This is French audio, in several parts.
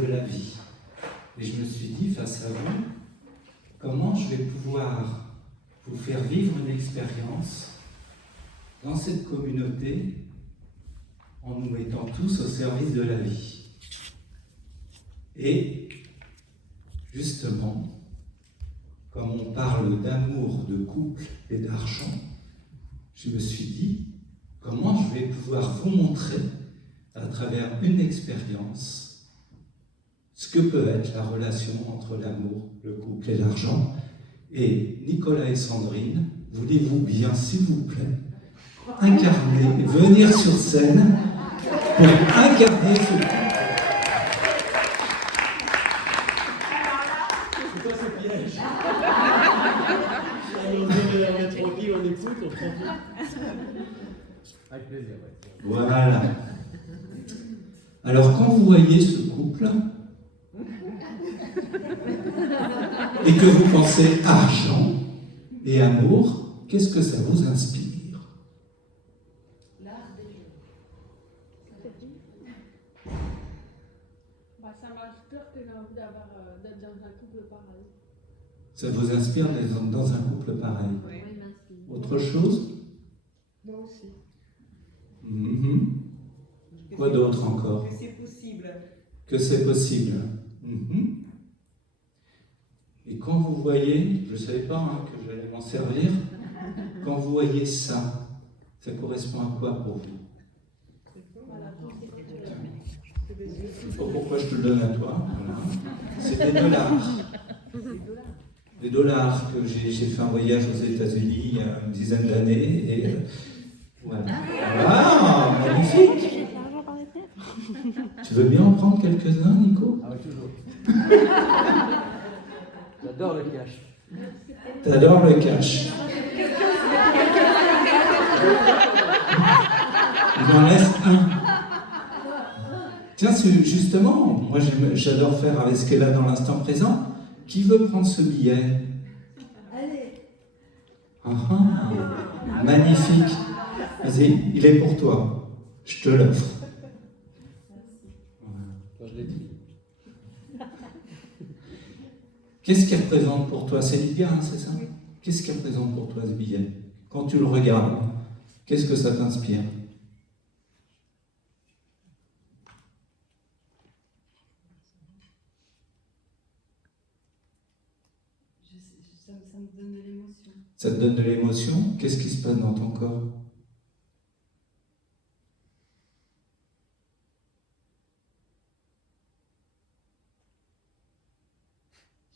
de la vie. Et je me suis dit, face à vous, comment je vais pouvoir vous faire vivre une expérience dans cette communauté en nous mettant tous au service de la vie. Et justement, comme on parle d'amour, de couple et d'argent, je me suis dit, comment je vais pouvoir vous montrer, à travers une expérience, ce que peut être la relation entre l'amour, le couple et l'argent. Et Nicolas et Sandrine, voulez-vous bien, s'il vous plaît, incarner, venir sur scène pour incarner ce couple. C'est quoi ce piège? On dirait la métro qui on écoute, on profite. Avec plaisir, ouais. Voilà. Alors quand vous voyez ce couple et que vous pensez argent et amour, qu'est-ce que ça vous inspire? L'art des jeux. Ça m'inspire que j'ai envie d'être dans un couple pareil. Ça vous inspire d'être dans un couple pareil? Oui, il m'inspire. Autre chose? Moi aussi. Quoi d'autre encore? Que c'est possible. Que c'est possible. Et quand vous voyez, je ne savais pas que j'allais m'en servir, quand vous voyez ça, ça correspond à quoi pour vous? Je ne sais pas pourquoi je te le donne à toi. Voilà. C'est des dollars. Des dollars que j'ai fait un voyage aux États-Unis il y a une dizaine d'années. Et voilà. Ah, magnifique! Tu veux bien en prendre quelques-uns, Nico? Ah oui, toujours. J'adore le cash. T'adores le cash. Il en laisse un. Tiens, justement, moi j'adore faire avec ce qu'elle a dans l'instant présent. Qui veut prendre ce billet? Allez. Magnifique. Vas-y, il est pour toi. Je te l'offre. Je l'ai dit. Qu'est-ce qu'il représente pour toi? C'est Lydia, hein, c'est ça? Qu'est-ce qu'il représente pour toi ce billet? Quand tu le regardes, qu'est-ce que ça t'inspire? Ça me donne de l'émotion. Ça te donne de l'émotion? Qu'est-ce qui se passe dans ton corps?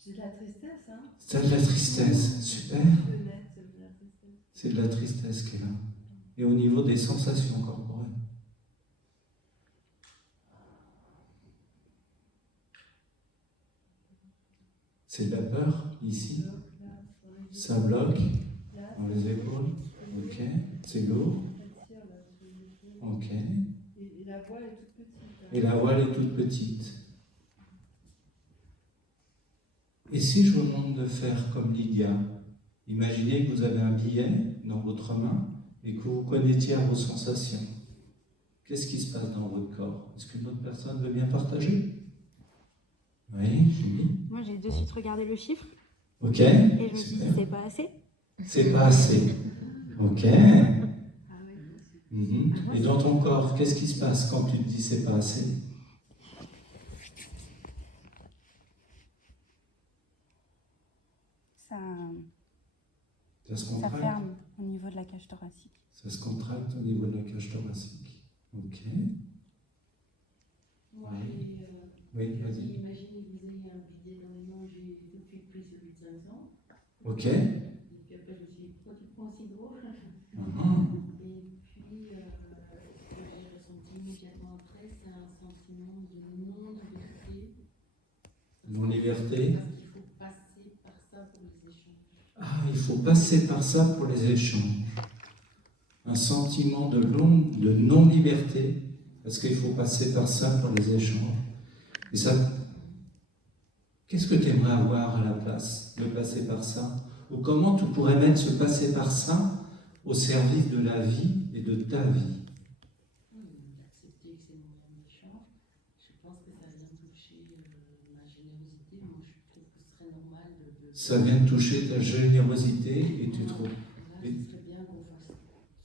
J'ai de la tristesse, hein? C'est de la tristesse, super. C'est de la tristesse. C'est de la tristesse qui est là. Et au niveau des sensations corporelles. C'est de la peur, ici. Ça bloque dans les épaules. Ok. C'est lourd. Ok. Et la voile est toute petite. Et la voile est toute petite. Et si je vous demande de faire comme Lydia, imaginez que vous avez un billet dans votre main et que vous connectiez à vos sensations. Qu'est-ce qui se passe dans votre corps? Est-ce qu'une autre personne veut bien partager? Oui, Julie. Moi, j'ai de suite regardé le chiffre. Ok. Et je me suis dit, c'est pas assez. C'est pas assez. Ok. Ah oui. Et dans ton corps, qu'est-ce qui se passe quand tu te dis c'est pas assez? Ça se Ça contracte? ferme au niveau de la cage thoracique. Ça se contracte au niveau de la cage thoracique. Ok. Moi, Oui, vas-y. imaginez que vous ayez un billet dans les mains, j'ai tout de suite pris celui de 500. Ok. Et puis après, je me suis dit, pourquoi tu prends si gros? Et puis, ce que j'ai ressenti immédiatement après, c'est un sentiment de non-liberté. Non-liberté. Parce qu'il faut passer par ça pour les échanges. Ah, il faut passer par ça pour les échanges. Un sentiment de non-liberté, parce qu'il faut passer par ça pour les échanges. Et ça, qu'est-ce que tu aimerais avoir à la place de passer par ça? Ou comment tu pourrais mettre ce passer par ça au service de la vie et de ta vie? D'accepter que c'est mon échange, je pense que ça vient toucher fluidité, moi je trouve que ce serait normal de... Ça vient de toucher ta générosité et tu trouves. Voilà, ce serait bien qu'on fasse...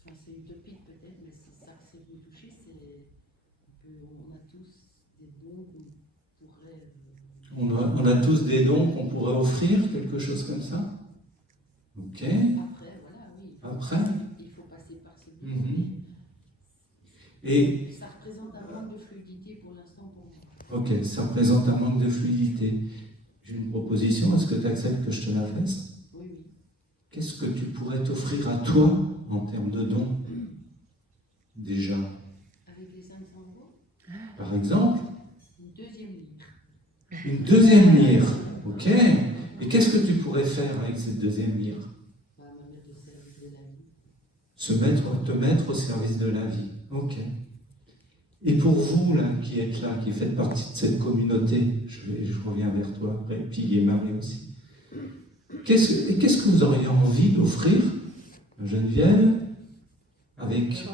Enfin, c'est utopique peut-être, mais si ça c'est de toucher, c'est... On a tous des dons qu'on pourrait... On a tous des dons qu'on pourrait offrir, quelque chose comme ça. Ok. Après, voilà, oui. Après. Il faut passer par ce don. Et Ça représente un manque de fluidité pour l'instant pour moi. ok, ça représente un manque de fluidité. J'ai une proposition, est-ce que tu acceptes que je te la fasse? Oui, oui. Qu'est-ce que tu pourrais t'offrir à toi en termes de dons? Déjà, Avec les 500 euros, par exemple, une deuxième lyre. une deuxième lyre. Ok. Et qu'est-ce que tu pourrais faire avec cette deuxième lyre? Bah, me mettre au service de la vie. Te mettre au service de la vie. Ok. Et pour vous, là, qui êtes là, qui faites partie de cette communauté, je reviens vers toi après, puis et Marie aussi. Qu'est-ce que vous auriez envie d'offrir à Geneviève avec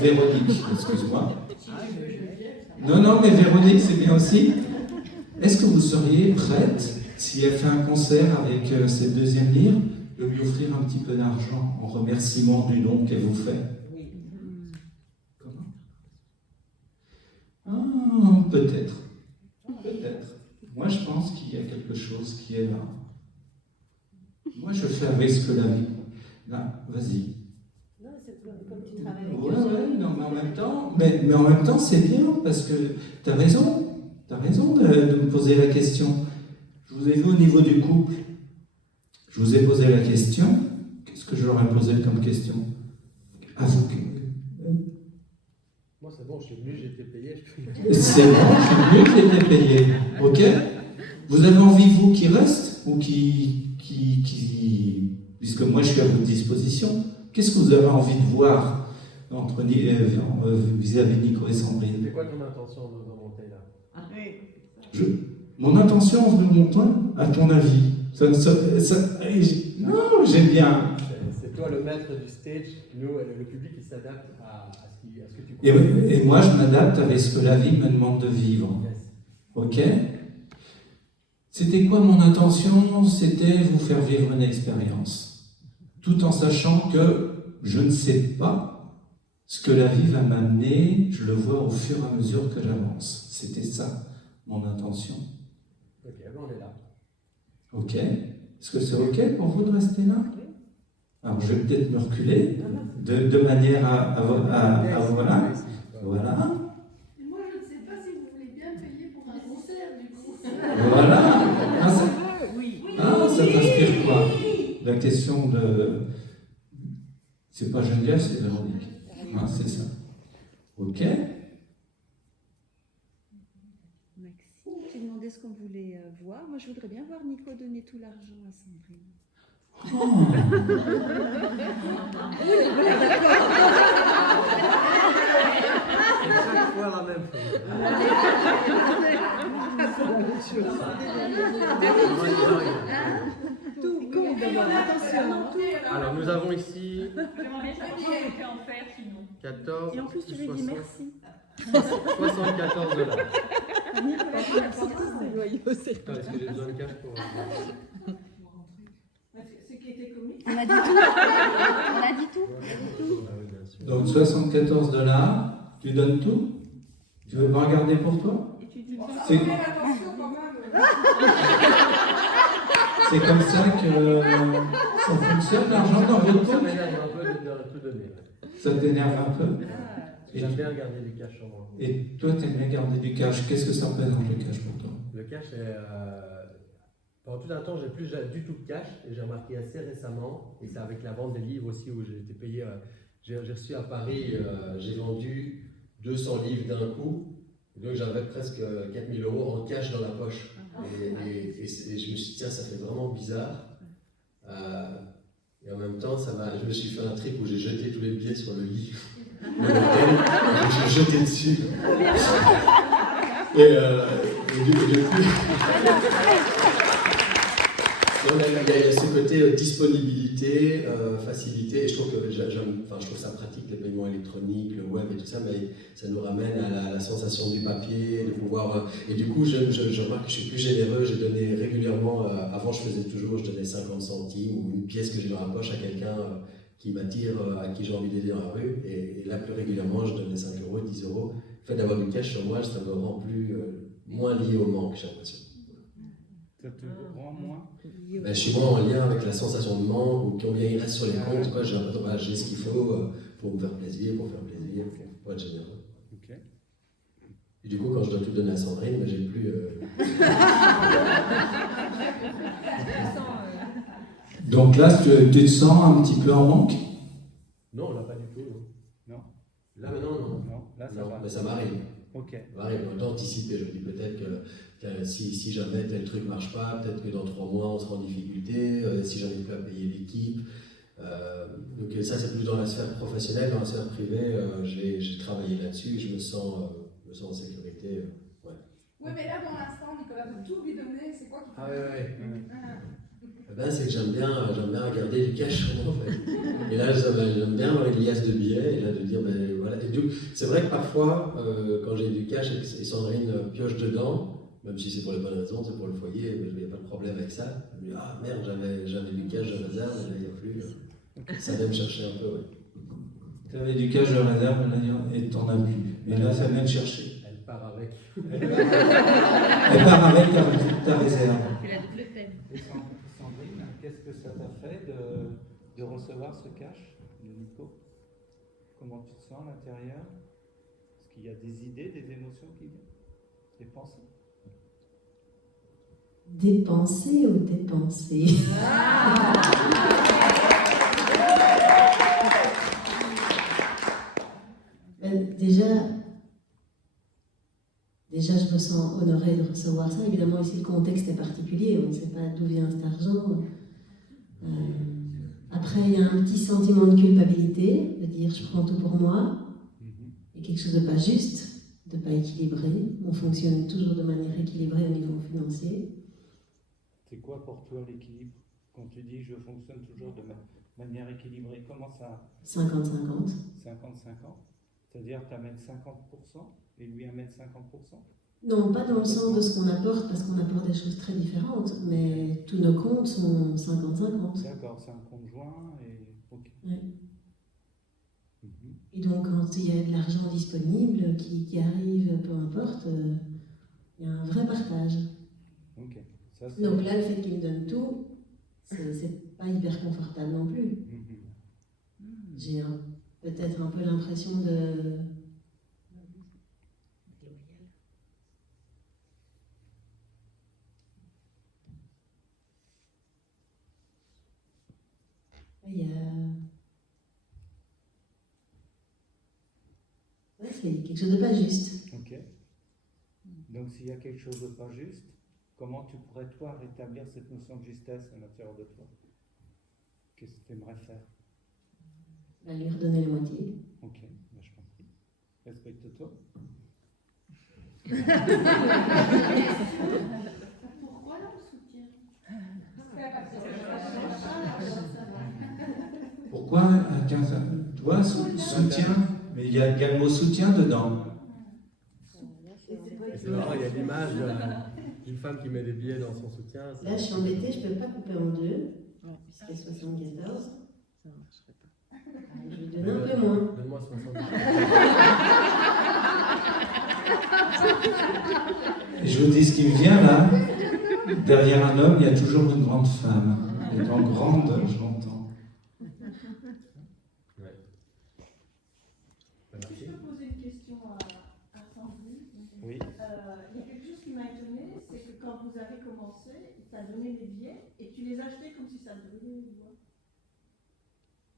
Véronique, excuse-moi. Si tu veux, je viens. Non, mais Véronique, c'est bien aussi. Est-ce que vous seriez prête, si elle fait un concert avec cette deuxième lyre, de lui offrir un petit peu d'argent en remerciement du don qu'elle vous fait? Oui. Comment? Ah, peut-être. Peut-être. Moi, je pense qu'il y a quelque chose qui est là. Moi, je fais avec ce que la vie. Là, vas-y. Non, c'est comme tu travailles avec Ouais, non, mais en même temps, c'est bien, parce que tu as raison de me poser la question. Je vous ai vu au niveau du couple. Je vous ai posé la question. Qu'est-ce que je leur ai posé comme question? À vous. Moi, c'est bon, je suis venu, j'ai été payé. C'est bon, je suis venu, j'ai été payé. Ok? Vous avez envie, vous, qui reste ou qui... Puisque moi, je suis à votre disposition. Qu'est-ce que vous avez envie de voir vis-à-vis de Nico et Sandrine? C'est quoi ton intention de remonter là? Mon intention en remontant, à ton avis? Non, j'aime bien. C'est toi le maître du stage, nous, le public, il s'adapte à ce que tu crois. Et moi, je m'adapte avec ce que la vie me demande de vivre. Yes. Ok? C'était quoi mon intention? C'était vous faire vivre une expérience. Tout en sachant que je ne sais pas ce que la vie va m'amener, je le vois au fur et à mesure que j'avance. C'était ça, mon intention. Ok, ben on est là. Ok? Est-ce que c'est ok pour vous de rester là? Alors, je vais peut-être me reculer de manière à voilà. Voilà. Et moi, je ne sais pas si vous voulez bien payer pour un concert, du coup. Voilà. Ça t'inspire quoi? La question de... C'est pas Geneviève, c'est Véronique. Ah, c'est ça. Ok. Maxime, j'ai demandé ce qu'on voulait voir. Moi, je voudrais bien voir Nico donner tout l'argent à Sandrine. Chaque fois la même Alors, nous avons ici 14. Et en plus, tu lui dis merci. $74. C'est loyaux, c'est... Est-ce que j'ai besoin de cash pour... Ce qui était comique. On a dit tout. On a dit tout. Ah oui, bien sûr. Donc $74, tu donnes tout? Tu veux pas regarder pour toi? Et tu dis C'est c'est comme ça que ça fonctionne, l'argent dans votre Ça compte? m'énerve un peu de tout donner. Ouais. Ça t'énerve un peu? J'aime bien garder du cash sur moi. Et toi, tu aimes bien garder du cash. Qu'est-ce que ça représente le cash pour toi? Le cash, pendant tout un temps, j'ai plus du tout de cash. Et j'ai remarqué assez récemment, et c'est avec la vente des livres aussi où j'ai été payé. J'ai reçu à Paris, j'ai vendu 200 livres d'un coup. Donc j'avais presque 4 000 € en cash dans la poche. Et je me suis dit, tiens, ça fait vraiment bizarre. Et en même temps, je me suis fait un trip où j'ai jeté tous les billets sur le lit. J'ai jeté dessus. Et du coup, Donc, il y a ce côté disponibilité, facilité, et je trouve que je trouve ça pratique, les paiements électroniques, le web et tout ça, mais ça nous ramène à la sensation du papier, de pouvoir. Et du coup, je remarque que je suis plus généreux, je donnais régulièrement, avant je donnais 50 centimes ou une pièce que j'ai dans la poche à quelqu'un qui m'attire, à qui j'ai envie d'aider dans la rue, et là plus régulièrement, je donnais 5 euros, 10 euros. Le fait d'avoir du cash sur moi, ça me rend moins lié au manque, j'ai l'impression. Ça te rend moins? Je suis moins en lien avec la sensation de manque, ou combien il reste sur les comptes, quoi. J'ai l'impression que j'ai ce qu'il faut pour me faire plaisir, pour être généreux. Ok. Et du coup, quand je dois tout donner à Sandrine, j'ai plus. Donc là, tu te sens un petit peu en manque? Non, là pas du tout. Non. Là maintenant, non. Non, là ça Non, va. mais ça m'arrive. Ok. Ça m'arrive d'anticiper. Je me dis peut-être que si jamais tel truc marche pas, peut-être que dans 3 mois on sera en difficulté, si j'arrive plus à payer l'équipe. Donc ça c'est plus dans la sphère professionnelle. Dans la sphère privée, j'ai travaillé là-dessus et je me sens en sécurité. Ouais. Oui, mais là, pour l'instant, Nicolas veut tout lui donner, c'est quoi qui Ah ouais. Ah. C'est que j'aime bien garder du cash sur moi, en fait. Et là, j'aime bien avoir une liasse de billets, et là, de dire, ben voilà. Et donc, c'est vrai que parfois, quand j'ai du cash et Sandrine pioche dedans, même si c'est pour les bonnes raisons, c'est pour le foyer, il n'y a pas de problème avec ça. Je me dis, ah merde, j'avais du cash de réserve, et là, il n'y a plus. Ça vient me chercher un peu, ouais. Tu avais du cash de réserve, et t'en as plus. Et là, ça vient te chercher. Elle part avec. Elle part avec ta réserve. C'est la double peine. Et Sandrine, qu'est-ce que ça t'a fait de recevoir ce cash de Nico? Comment tu te sens à l'intérieur? Est-ce qu'il y a des idées, des émotions qui viennent? Des pensées? Dépenser ou dépenser? Déjà, je me sens honorée de recevoir ça. Évidemment, ici, le contexte est particulier. On ne sait pas d'où vient cet argent. Après, il y a un petit sentiment de culpabilité, de dire je prends tout pour moi. Il y a quelque chose de pas juste, de pas équilibré. On fonctionne toujours de manière équilibrée au niveau financier. C'est quoi pour toi l'équilibre? Quand tu dis je fonctionne toujours de manière équilibrée, comment ça? 50-50. 50-50? C'est-à-dire tu amènes 50% et lui amène 50%? Non, pas dans le sens de ce qu'on apporte, parce qu'on apporte des choses très différentes, mais tous nos comptes sont 50-50. D'accord, c'est un compte joint et... Ok. Ouais. Et donc, quand il y a de l'argent disponible qui arrive, peu importe, il y a un vrai partage. Ok. Ça, Donc là, le fait qu'il me donne tout, c'est pas hyper confortable non plus. J'ai peut-être un peu l'impression de... Il y a... Ouais, c'est quelque chose de pas juste. Ok. Donc s'il y a quelque chose de pas juste, comment tu pourrais toi rétablir cette notion de justesse à l'intérieur de toi? Qu'est-ce que tu aimerais faire? Lui redonner la moitié. Ok, je t'en prie. Respecte-toi. Pourquoi le soutien? Pourquoi toi, soutien? Mais il y a le mot soutien dedans. C'est marrant, il y a l'image d'une femme qui met des billets dans son soutien. Là, je suis embêtée, je ne peux pas couper en deux, puisqu'il y a 74. Je vais donner un peu moins. Donne-moi 70. Et je vous dis ce qui me vient là. Derrière un homme, il y a toujours une grande femme. Et dans grande, j'entends. Ouais. Si je peux poser une question à Sandrine. Oui. Il y a quelque chose qui m'a étonnée, c'est que quand vous avez commencé, tu as donné des billets et tu les achetais comme si ça devenait une voix.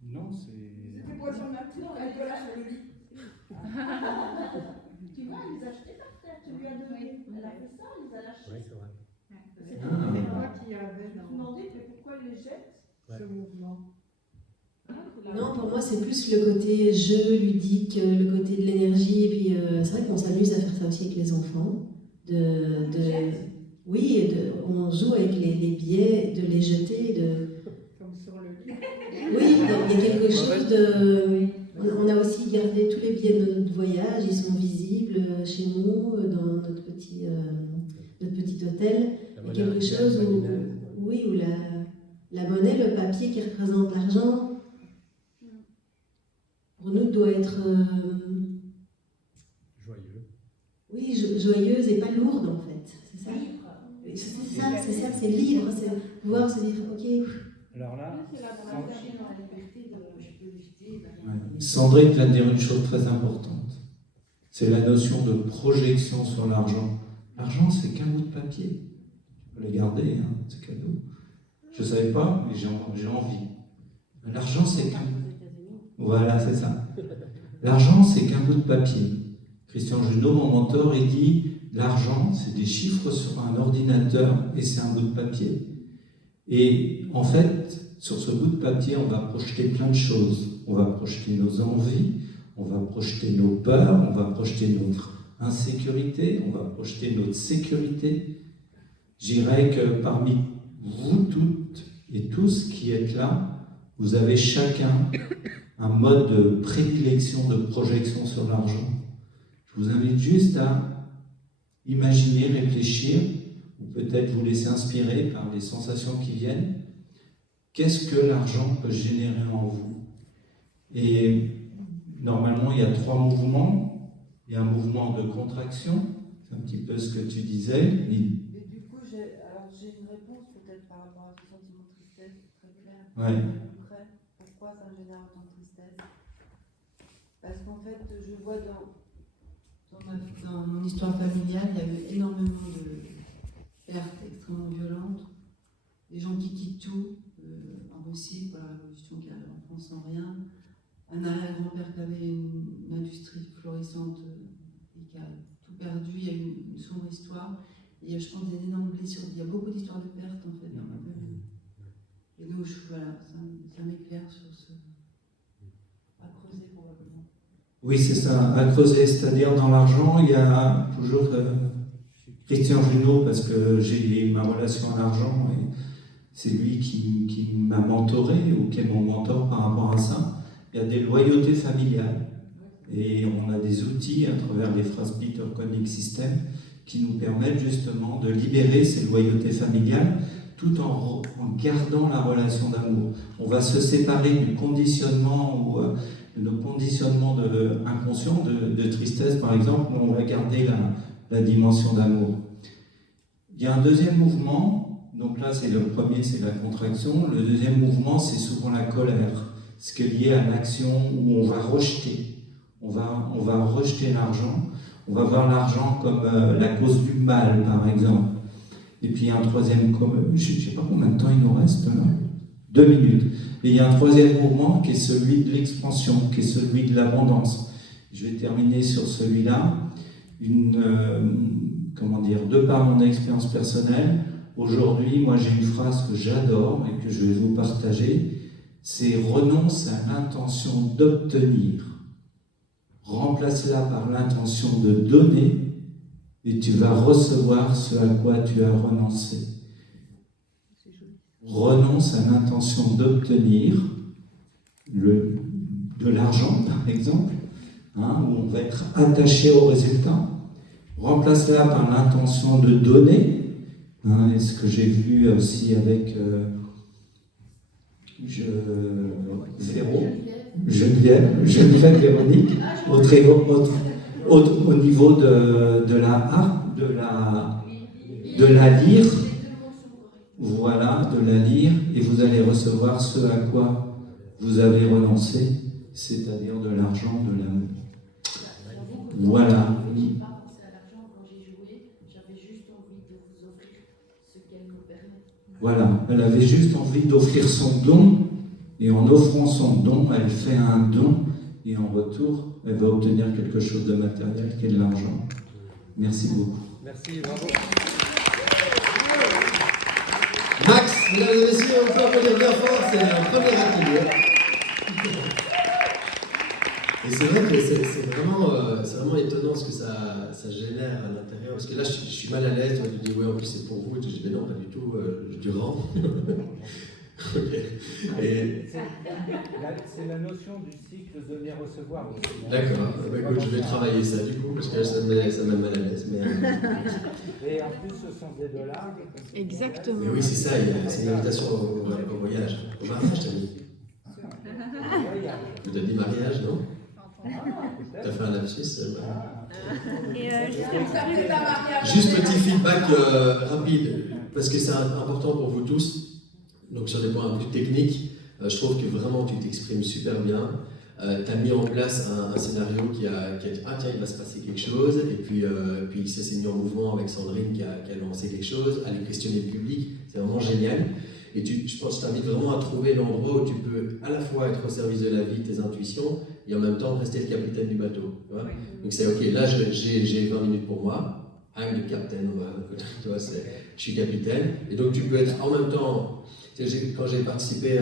Non, c'est... C'était quoi sur maintenant? Elle te lâche le lit. Tu vois, elle les achetait par terre, tu lui as donné. Elle a fait ça, elle les a lâchés. Oui, c'est vrai. C'est toi qui avais demandé, mais pourquoi elle les jette, ce mouvement? Non, pour moi, c'est plus le côté jeu ludique, le côté de l'énergie. Et puis, c'est vrai qu'on s'amuse à faire ça aussi avec les enfants. Oui, on joue avec les billets, de les jeter, Comme sur le lit. Oui, il y a quelque chose de... On a aussi gardé tous les billets de notre voyage, ils sont visibles chez nous, dans notre petit hôtel. Il y a quelque chose où, oui, où la monnaie, le papier qui représente l'argent, pour nous doit être Joyeux. oui, joyeuse et pas lourde en fait, c'est ça. C'est libre, c'est pouvoir se dire ok. Alors là, C'est là dans la vie, dans la liberté de je peux jeter. Ouais. Sandrine vient de dire une chose très importante. C'est la notion de projection sur l'argent. L'argent, c'est qu'un bout de papier. Il faut le garder, hein, c'est cadeau. Je ne savais pas, mais j'ai envie. L'argent, c'est qu'un... Voilà, c'est ça. L'argent, c'est qu'un bout de papier. Christian Junot, mon mentor, il dit l'argent, c'est des chiffres sur un ordinateur et c'est un bout de papier. Et en fait, sur ce bout de papier, on va projeter plein de choses. On va projeter nos envies, on va projeter nos peurs, on va projeter notre insécurité, on va projeter notre sécurité. J'irais que parmi vous toutes et tous qui êtes là, vous avez chacun un mode de prédilection, de projection sur l'argent. Je vous invite juste à imaginer, réfléchir, ou peut-être vous laisser inspirer par les sensations qui viennent. Qu'est-ce que l'argent peut générer en vous? Et normalement, il y a 3 mouvements. Il y a un mouvement de contraction, c'est un petit peu ce que tu disais. Mais du coup, j'ai une réponse peut-être par rapport à ce sentiment de tristesse, très clair. Ouais. Concret, pourquoi ça me génère autant de tristesse? Parce qu'en fait, je vois dans mon histoire familiale, il y a eu énormément de pertes extrêmement violentes, des gens qui quittent tout, en Russie, pour la révolution qui arrive en France sans rien, un arrière-grand-père qui avait une industrie florissante et qui a tout perdu, il y a une sombre histoire, et je pense des énormes blessures, il y a beaucoup d'histoires de pertes en fait dans ma famille. Et donc voilà, ça m'éclaire sur ce... à creuser probablement. Oui, c'est ça, à creuser, c'est-à-dire dans l'argent, il y a toujours Christian Junot, parce que j'ai ma relation à l'argent, et c'est lui qui m'a mentoré, ou qui est mon mentor par rapport à ça. Il y a des loyautés familiales, et on a des outils à travers les phrases Peter Koenig System qui nous permettent justement de libérer ces loyautés familiales tout en gardant la relation d'amour. On va se séparer du conditionnement ou de nos conditionnements inconscients, de tristesse par exemple, mais on va garder la dimension d'amour. Il y a un deuxième mouvement, donc là c'est le premier, c'est la contraction. Le deuxième mouvement, c'est souvent la colère, ce qui est lié à l'action où on va rejeter. On va rejeter l'argent, on va voir l'argent comme la cause du mal par exemple. Et puis il y a un troisième, je ne sais pas combien de temps il nous reste là. 2 minutes. Et il y a un troisième mouvement qui est celui de l'expansion, qui est celui de l'abondance. Je vais terminer sur celui-là. De par mon expérience personnelle, aujourd'hui, moi j'ai une phrase que j'adore et que je vais vous partager, c'est « renonce à l'intention d'obtenir, remplace-la par l'intention de donner et tu vas recevoir ce à quoi tu as renoncé. » Renonce à l'intention d'obtenir de l'argent, par exemple, où on va être attaché au résultat. Remplace-la par l'intention de donner, et ce que j'ai vu aussi avec Geneviève Véronique, au niveau de la lyre, voilà, de la lyre, et vous allez recevoir ce à quoi vous avez renoncé, c'est-à-dire de l'argent, de l'amour. Voilà. Voilà, elle avait juste envie d'offrir son don, et en offrant son don, elle fait un don, et en retour, elle va obtenir quelque chose de matériel qui est de l'argent. Merci beaucoup. Merci, bravo. Max, mesdames et messieurs, on peut applaudir bien fort, c'est un premier atelier. Et c'est vrai que c'est vraiment étonnant ce que ça ça génère à l'intérieur. Parce que là, je suis mal à l'aise. Toi, tu dis, oui, en plus, c'est pour vous. Et je dis, mais non, pas du tout, du rang. C'est la notion du cycle donner-recevoir. D'accord. Bah, écoute, je vais travailler ça du coup, parce que ça me met mal à l'aise. Mais... Et en plus, ce sont des dollars. Exactement. Mais oui, c'est ça, c'est une invitation au voyage. Au mariage, t'as dit. Tu as dit mariage, non? Tu as fait un lapsus. Juste petit feedback rapide, parce que c'est important pour vous tous. Donc sur des points un peu techniques, je trouve que vraiment tu t'exprimes super bien. Tu as mis en place un scénario qui a dit ah tiens il va se passer quelque chose, et puis ça s'est mis en mouvement avec Sandrine qui a lancé quelque chose, aller questionner le public, c'est vraiment génial. Et je pense que je t'invite vraiment à trouver l'endroit où tu peux à la fois être au service de la vie, tes intuitions, et en même temps rester le capitaine du bateau. Tu vois. Donc c'est ok, là j'ai 20 minutes pour moi. I'm the captain, tu vois, je suis capitaine. Et donc tu peux être en même temps. Quand j'ai participé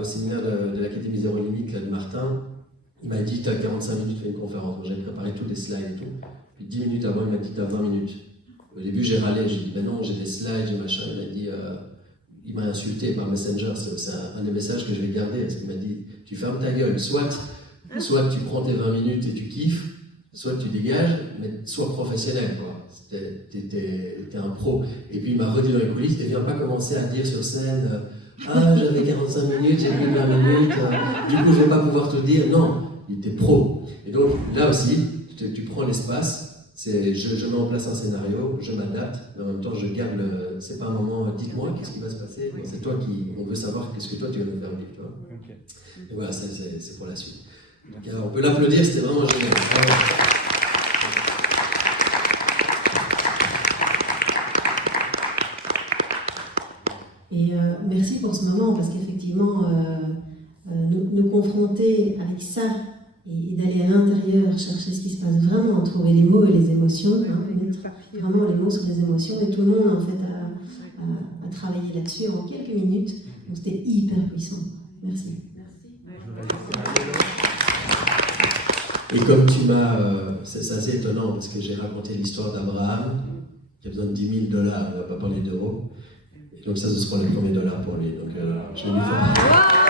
au séminaire de l'Académie Zéro Limite là, de Martin, il m'a dit tu as 45 minutes, fais une conférence. J'ai préparé tous les slides et tout. Puis 10 minutes avant, il m'a dit tu as 20 minutes. Au début, j'ai râlé, j'ai dit ben non, j'ai des slides, j'ai machin. Il m'a dit il m'a insulté par Messenger, c'est un des messages que je vais garder. Parce qu'il m'a dit tu fermes ta gueule, soit tu prends tes 20 minutes et tu kiffes, soit tu dégages, mais sois professionnel, quoi. T'es un pro. Et puis il m'a redit dans les coulisses, et viens pas commencer à dire sur scène ah j'avais 45 minutes, j'ai mis 20 minutes, du coup je vais pas pouvoir te dire. Non, il était pro. Et donc là aussi, tu prends l'espace, je mets en place un scénario, je m'adapte, mais en même temps je garde le. C'est pas un moment, dites-moi qu'est-ce qui va se passer, c'est toi on veut savoir qu'est-ce que toi tu vas nous faire vivre. Tu vois. Et voilà, c'est pour la suite. Donc, on peut l'applaudir, c'était vraiment génial. Et merci pour ce moment, parce qu'effectivement, nous confronter avec ça et d'aller à l'intérieur chercher ce qui se passe vraiment, trouver les mots et les émotions, mettre vraiment les mots sur les émotions, et tout le monde en fait a travaillé là-dessus en quelques minutes. Donc c'était hyper puissant. Merci. Et comme tu m'as, c'est assez étonnant parce que j'ai raconté l'histoire d'Abraham qui a besoin de $10 000, on ne va pas parler d'euros. Et donc ça, ce sera les premiers dollars pour lui. Donc je vais lui faire.